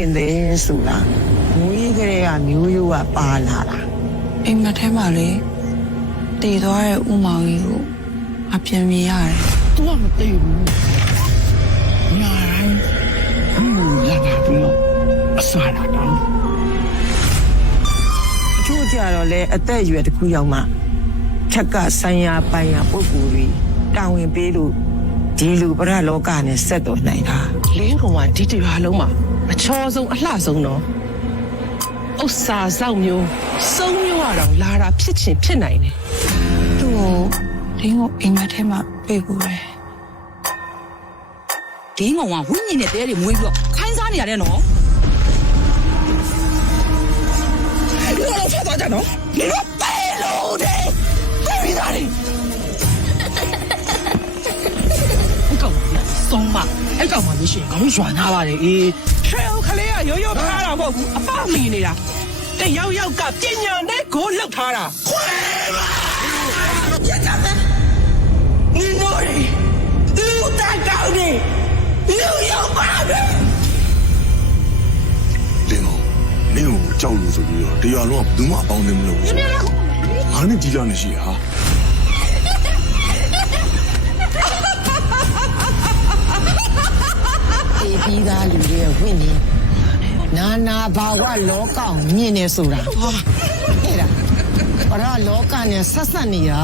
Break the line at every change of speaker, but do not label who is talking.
င့်တယ်ဆိုတာမူကြီးကလေးကမျိုးရိုးကပါလာတာ
အိမ်မက်ထဲမှာလေတည်သွားတဲ့ဥမောင်ကြီးကိုအပြန်မြင်ရတယ်
သူကမသိဘူးညာတိုင်းဟင်းလာတာပြီးတော့အစားလာတော့အချို့ကြတော့လေအသက်အရွယ်တစ်ခုရောက်မှထက်ကဆိုင်ရာပိုင်ရာပုံကူတွေတာဝန်ပေးလို့ ဒီလူပရလောကနဲ့ဆက်တော်နိုင်တာ
လင်းကောင်ကဒီတရွာလုံးမှာအချောဆုံးအလှဆုံးတော့ဥစ္စာစောက်မျိုးစုံမျိုးကတော့လာတာဖြစ်ချင်ဖြစ်နိုင်တယ်
သူ့ကိုလင်းကိုအိမ်မက်ထဲမှာပြေးပူတယ်
ဒင်းကောင်ကဝိညာဉ်နဲ့တဲတွေမွေးပြီးတော့ခိုင်းစားနေရတယ်နော်
ဒီလိုဆက်သွားကြနော် မအကောင်မှမရှိရင်ခေါင်းရွာနာပါတယ်အေးထွေအောင်ခလေးကရိုးရိုးထားတာမဟုတ်ဘူးအပမီနေတာတယောက်ယောက်ကပညာနဲ့ကိုလှုပ်ထားတာခွဲပါပြတ်တယ်နင်တို့လူတက်ကောင်းနေလူရောက်ပါပဲ
လင်းအောင်မင်းကိုကြောက်လို့ဆိုပြီးတော့တရားလုံးကဘူးမှအပေါင်းသိမလို့ဘူးငါနဲ့ကြီးကြနေရှိဟာ
ပြီးသားလူတွေရဲ့ဝိနေနာနာဘာဝလောကကိုမြင်နေဆိုတာအဲ့ဒါဘာလို့လောကနဲ့ဆက်ဆက်နေတာ